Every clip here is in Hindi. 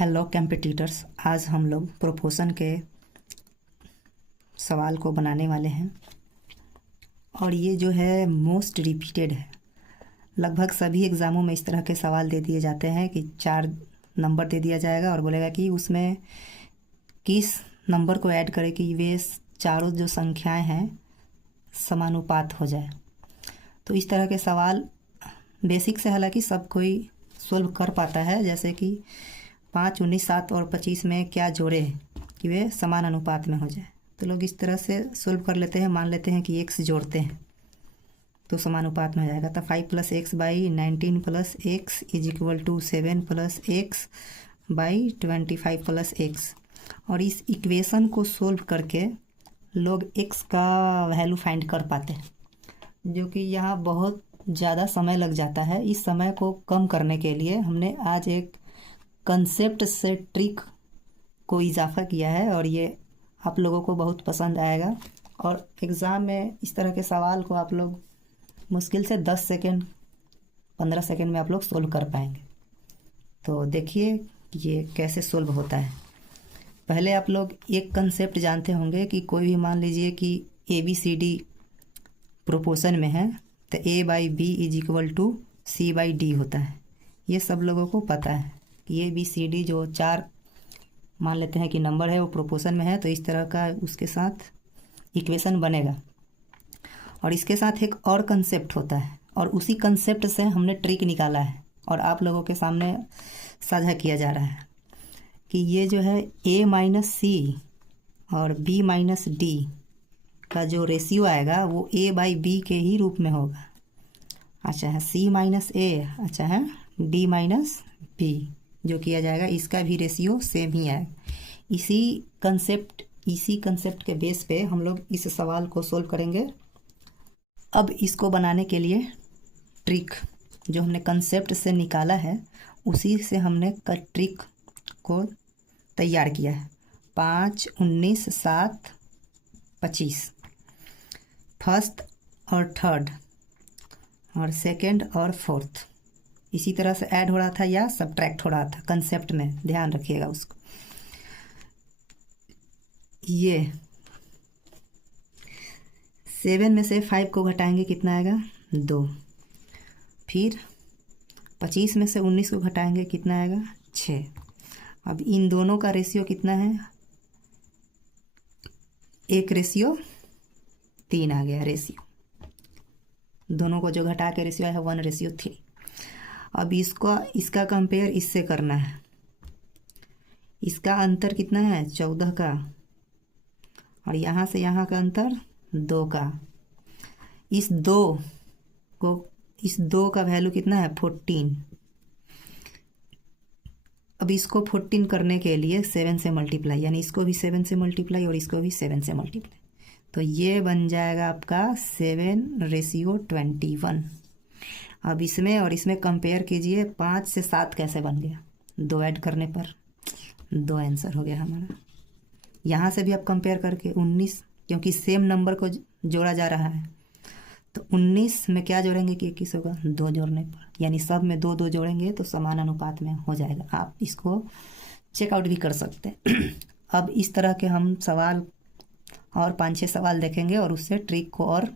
हेलो कंपटीटर्स, आज हम लोग प्रोपोर्शन के सवाल को बनाने वाले हैं और ये जो है मोस्ट रिपीटेड है। लगभग सभी एग्ज़ामों में इस तरह के सवाल दे दिए जाते हैं कि 4 नंबर दे दिया जाएगा और बोलेगा कि उसमें किस नंबर को ऐड करें कि वे चारों जो संख्याएं हैं समानुपात हो जाए। तो इस तरह के सवाल बेसिक से हालांकि सब कोई सोल्व कर पाता है, जैसे कि 5, 19, 7 और 25 में क्या जोड़े कि वे समान अनुपात में हो जाए। तो लोग इस तरह से सोल्व कर लेते हैं, मान लेते हैं कि x जोड़ते हैं तो समानुपात में हो जाएगा। तो 5 + x / 19 + x = 7 + x / 25 + x। और इस इक्वेशन को सोल्व करके लोग x का वैल्यू फाइंड कर पाते हैं, जो कि यहाँ बहुत ज़्यादा समय लग जाता है। इस समय को कम करने के लिए हमने आज एक कंसेप्ट से ट्रिक को इजाफा किया है और ये आप लोगों को बहुत पसंद आएगा। और एग्ज़ाम में इस तरह के सवाल को आप लोग मुश्किल से 10 सेकेंड 15 सेकेंड में आप लोग सोल्व कर पाएंगे। तो देखिए ये कैसे सोल्व होता है। पहले आप लोग एक कंसेप्ट जानते होंगे कि कोई भी मान लीजिए कि ABCD प्रोपोर्शन में है तो A/B = C/D होता है। ये सब लोगों को पता है कि ABCD जो 4 मान लेते हैं कि नंबर है वो प्रोपोर्शन में है, तो इस तरह का उसके साथ इक्वेशन बनेगा। और इसके साथ एक और कंसेप्ट होता है और उसी कंसेप्ट से हमने ट्रिक निकाला है और आप लोगों के सामने साझा किया जा रहा है कि ये जो है A - C और B - D का जो रेशियो आएगा वो A/B के ही रूप में होगा। अच्छा है C - A, अच्छा है D - B जो किया जाएगा, इसका भी रेशियो सेम ही है। इसी कंसेप्ट के बेस पे हम लोग इस सवाल को सोल्व करेंगे। अब इसको बनाने के लिए ट्रिक जो हमने कंसेप्ट से निकाला है उसी से हमने ट्रिक को तैयार किया है। 5, 19, 7, 25 फर्स्ट और थर्ड और सेकंड और फोर्थ इसी तरह से ऐड हो रहा था या सब्ट्रैक्ट हो रहा था कंसेप्ट में, ध्यान रखिएगा उसको। ये 7 में से 5 को घटाएंगे कितना आएगा 2। फिर 25 में से 19 को घटाएंगे कितना आएगा 6। अब इन दोनों का रेशियो कितना है 1:3 आ गया रेशियो। दोनों को जो घटा के रेशियो है 1:3। अब इसका कंपेयर इससे करना है। इसका अंतर कितना है 14 का और यहाँ से यहाँ का अंतर 2 का। इस 2 का वैल्यू कितना है 14। अब इसको 14 करने के लिए 7 से मल्टीप्लाई, यानी इसको भी 7 से मल्टीप्लाई और इसको भी 7 से मल्टीप्लाई, तो ये बन जाएगा आपका 7:21। अब इसमें और इसमें कंपेयर कीजिए। 5 से 7 कैसे बन गया 2 ऐड करने पर 2 आंसर हो गया हमारा। यहाँ से भी आप कंपेयर करके 19, क्योंकि सेम नंबर को जोड़ा जा रहा है तो 19 में क्या जोड़ेंगे कि 21 होगा 2 जोड़ने पर, यानी सब में 2 2 जोड़ेंगे तो समान अनुपात में हो जाएगा। आप इसको चेकआउट भी कर सकते हैं। अब इस तरह के हम सवाल और 5-6 सवाल देखेंगे और उससे ट्रिक को और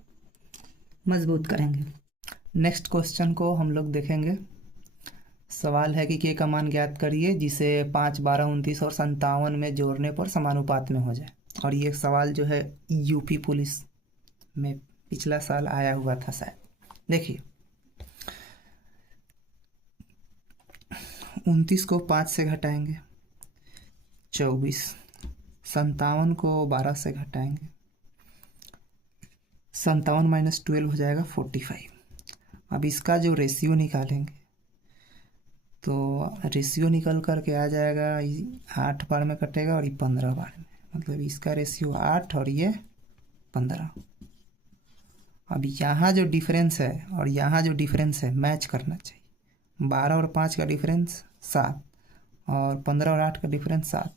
मजबूत करेंगे। नेक्स्ट क्वेश्चन को हम लोग देखेंगे। सवाल है कि k का मान ज्ञात करिए जिसे 5, 12, 29 और 57 में जोड़ने पर समानुपात में हो जाए। और ये सवाल जो है यूपी पुलिस में पिछला साल आया हुआ था शायद। देखिए 29 को 5 से घटाएंगे 24, 57 को 12 से घटाएंगे 57 - 12 हो जाएगा 45। अब इसका जो रेशियो निकालेंगे तो रेशियो निकल करके आ जाएगा 8 बार में कटेगा और ये 15 बार में, मतलब इसका रेशियो 8 और ये 15। अब यहाँ जो डिफरेंस है और यहाँ जो डिफरेंस है मैच करना चाहिए। 12 और 5 का डिफरेंस 7 और 15 और 8 का डिफरेंस 7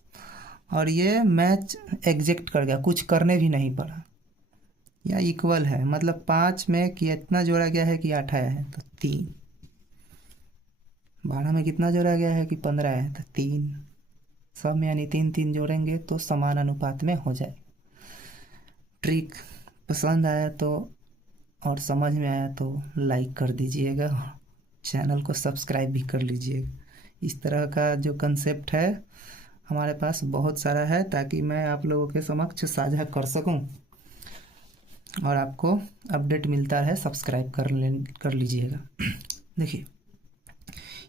और ये मैच एग्जैक्ट कर गया, कुछ करने भी नहीं पड़ा या इक्वल है। मतलब 5 में कितना जोड़ा गया है कि 8 आया है तो 3, 12 में कितना जोड़ा गया है कि 15 है तो 3, सब में यानी 3 3 जोड़ेंगे तो समान अनुपात में हो जाए। ट्रिक पसंद आया तो और समझ में आया तो लाइक कर दीजिएगा, चैनल को सब्सक्राइब भी कर लीजिएगा। इस तरह का जो कंसेप्ट है हमारे पास बहुत सारा है, ताकि मैं आप लोगों के समक्ष साझा कर सकूं और आपको अपडेट मिलता है। सब्सक्राइब कर लीजिएगा। देखिए,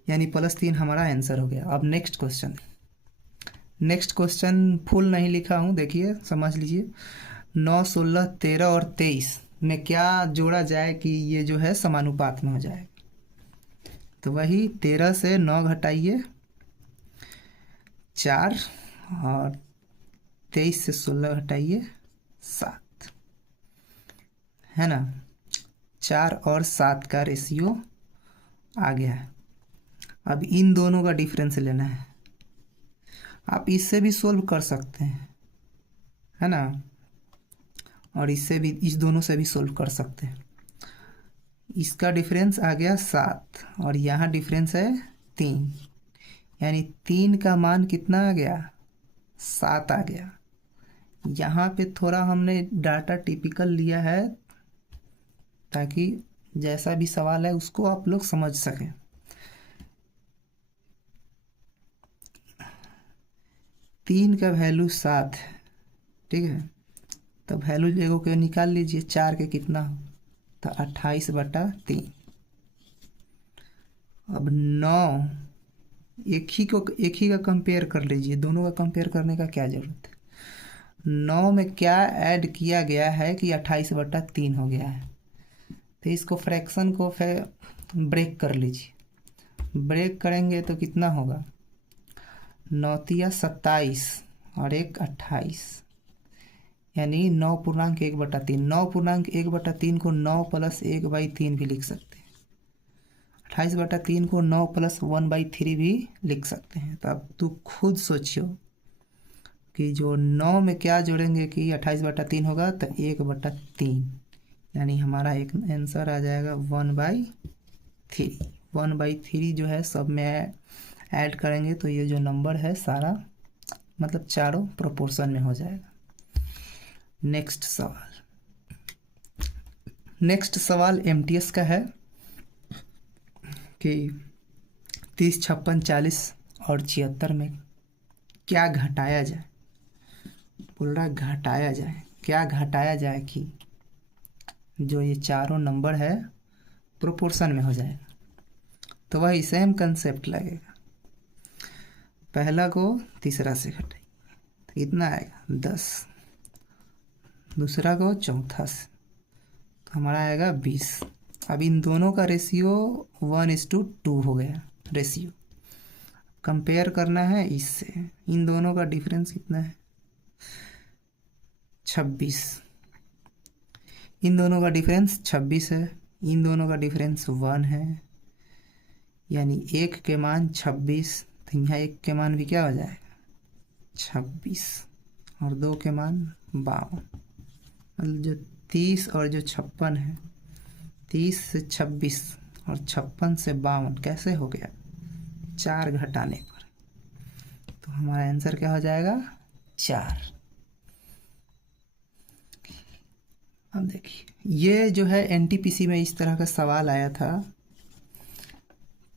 यानी +3 हमारा आंसर हो गया। अब नेक्स्ट क्वेश्चन फुल नहीं लिखा हूँ, देखिए समझ लीजिए। 9, 16, 13 और 23 में क्या जोड़ा जाए कि ये जो है समानुपात में हो जाए। तो वही 13 से 9 घटाइए 4 और 23 से 16 घटाइए 7, है ना। 4 और 7 का रेशियो आ गया है। अब इन दोनों का डिफरेंस लेना है। आप इससे भी सोल्व कर सकते हैं, है ना, और इससे भी, इस दोनों से भी सोल्व कर सकते हैं। इसका डिफरेंस आ गया 7 और यहाँ डिफरेंस है 3, यानी 3 का मान कितना आ गया, 7 आ गया। यहाँ पे थोड़ा हमने डाटा टिपिकल लिया है, ताकि जैसा भी सवाल है उसको आप लोग समझ सकें। 3 का वैल्यू 7 है, ठीक है। तो वैल्यू एगो के निकाल लीजिए, 4 के कितना हो, तो 28/3। अब 9, एक ही का कंपेयर कर लीजिए, दोनों का कंपेयर करने का क्या ज़रूरत है। 9 में क्या ऐड किया गया है कि 28/3 हो गया है। तो इसको फ्रैक्शन को फिर ब्रेक कर लीजिए। ब्रेक करेंगे तो कितना होगा, 9 × 27 और 1 28, यानी 9.1/3। 9.1/3 को 9 + 1/3 भी लिख सकते हैं। 28/3 को 9 + 1/3 भी लिख सकते हैं। तो अब तू खुद सोचियो कि जो 9 में क्या जोड़ेंगे कि 28/3 होगा, तो 1/3, यानी हमारा एक आंसर आ जाएगा 1/3। 1/3 जो है सब में ऐड करेंगे तो ये जो नंबर है सारा, मतलब चारों प्रोपोर्शन में हो जाएगा। नेक्स्ट सवाल MTS का है कि 30, 56, 40 और 76 में क्या घटाया जाए। बोल रहा है घटाया जाए, क्या घटाया जाए कि जो ये चारों नंबर है प्रोपोर्शन में हो जाएगा। तो वही सेम कंसेप्ट लगेगा। पहला को तीसरा से घटाइए तो कितना आएगा 10, दूसरा को चौथा से तो हमारा आएगा 20। अब इन दोनों का रेशियो 1:2 हो गया रेशियो। कंपेयर करना है इससे, इन दोनों का डिफरेंस कितना है 26। इन दोनों का डिफरेंस 26 है, इन दोनों का डिफरेंस 1 है, यानी 1 के मान 26, तो यहाँ 1 के मान भी क्या हो जाएगा 26 और 2 के मान 52। मतलब जो 30 और जो 56 है, 30 से 26 और 56 से 52 कैसे हो गया, 4 घटाने पर। तो हमारा आंसर क्या हो जाएगा 4। अब देखिए, ये जो है NTPC में इस तरह का सवाल आया था।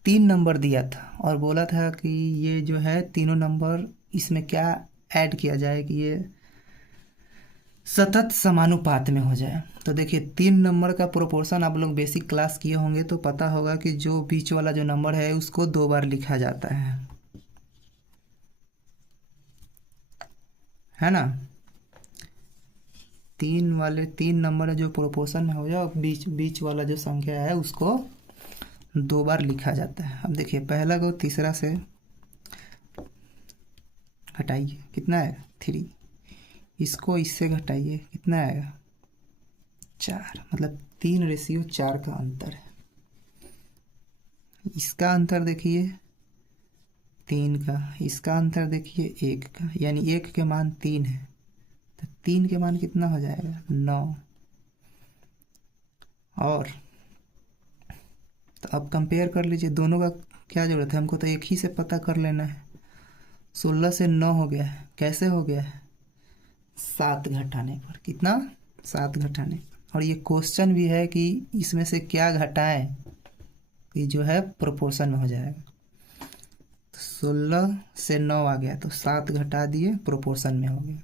3 नंबर दिया था और बोला था कि ये जो है तीनों नंबर, इसमें क्या ऐड किया जाए कि ये सतत समानुपात में हो जाए। तो देखिए 3 नंबर का प्रोपोर्शन आप लोग बेसिक क्लास किए होंगे तो पता होगा कि जो बीच वाला जो नंबर है उसको 2 बार लिखा जाता है ना। 3 नंबर जो प्रोपोर्शन में हो जाए, बीच वाला जो संख्या है उसको 2 बार लिखा जाता है। अब देखिए पहला को तीसरा से घटाइए, कितना है 3। इसको इससे घटाइए, कितना आएगा 4। मतलब 3:4 का अंतर है। इसका अंतर देखिए 3 का, इसका अंतर देखिए 1 का, यानी 1 के मान 3 है, तो 3 के मान कितना हो जाएगा 9। और तो अब कंपेयर कर लीजिए दोनों का क्या जरूरत है, हमको तो एक ही से पता कर लेना है। 16 से 9 हो गया है, कैसे हो गया है? 7 घटाने पर। कितना? 7 घटाने पर। और ये क्वेश्चन भी है कि इसमें से क्या घटाएं कि जो है प्रोपोर्शन में हो जाएगा। 16 से 9 आ गया तो 7 घटा दिए, प्रोपोर्शन में हो गया।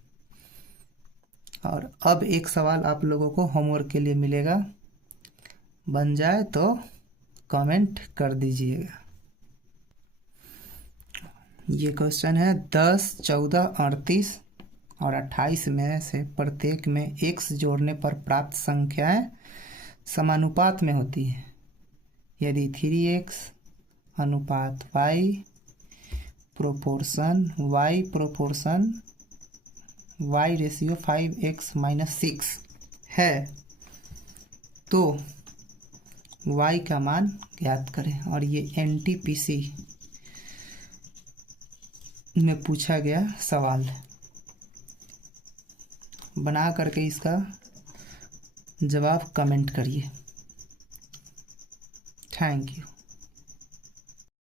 और अब एक सवाल आप लोगों को होमवर्क के लिए मिलेगा, बन जाए तो कमेंट कर दीजिएगा। ये क्वेश्चन है 10, 14, 38 और 28 में से प्रत्येक में x जोड़ने पर प्राप्त संख्याएं समानुपात में होती है यदि 3x अनुपात y proportion y ratio 5x-6 है तो y का मान ज्ञात करें। और ये NTPC में पूछा गया सवाल, बना करके इसका जवाब कमेंट करिए। Thank you.